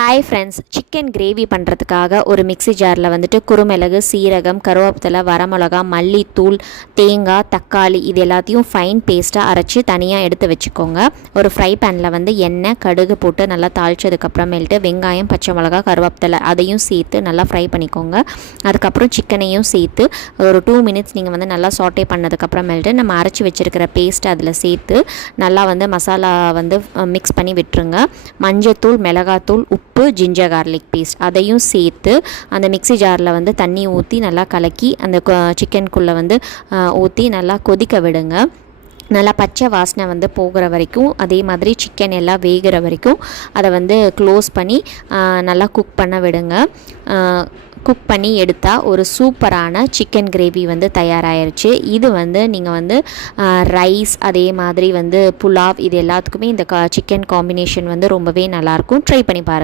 Hi friends, chicken gravy பண்ணுறதுக்காக ஒரு mixie ஜாரில் வந்துட்டு குருமிளகு, சீரகம், கருவேப்பிலை, வரமிளகா, மல்லித்தூள், தேங்காய், தக்காளி இது எல்லாத்தையும் ஃபைன் பேஸ்ட்டாக அரைச்சி தனியாக எடுத்து வச்சுக்கோங்க. ஒரு ஃப்ரை பேனில் வந்து எண்ணெய், கடுகு போட்டு நல்லா தாளித்ததுக்கப்புறமேல்ட்டு வெங்காயம், பச்சை மிளகா, கருவேப்பிலை அதையும் சேர்த்து நல்லா ஃப்ரை பண்ணிக்கோங்க. அதுக்கப்புறம் சிக்கனையும் சேர்த்து ஒரு 2 மினிட்ஸ் நீங்கள் வந்து நல்லா சாட்டே பண்ணதுக்கப்புறமேல்ட்டு நம்ம அரைச்சி வச்சுருக்கிற பேஸ்ட் அதில் சேர்த்து நல்லா வந்து மசாலா வந்து மிக்ஸ் பண்ணி விட்டுருங்க. மஞ்சத்தூள், மிளகாத்தூள், உப்பு, ஜிஞ்சர் கார்லிக் பேஸ்ட் அதையும் சேர்த்து அந்த மிக்ஸி ஜாரில் வந்து தண்ணி ஊற்றி நல்லா கலக்கி அந்த சிக்கனுக்குள்ளே வந்து ஊற்றி நல்லா கொதிக்க விடுங்க. நல்லா பச்சை வாசனை வந்து போகிற வரைக்கும், அதே மாதிரி சிக்கன் எல்லாம் வேகிற வரைக்கும் அதை வந்து க்ளோஸ் பண்ணி நல்லா குக் பண்ண விடுங்க. குக் பண்ணி எடுத்தால் ஒரு சூப்பரான சிக்கன் கிரேவி வந்து தயாராகிருச்சு. இது வந்து நீங்கள் வந்து ரைஸ், அதே மாதிரி வந்து புலாவ் இது எல்லாத்துக்குமே இந்த சிக்கன் காம்பினேஷன் வந்து ரொம்பவே நல்லாயிருக்கும். ட்ரை பண்ணி பாருங்கள்.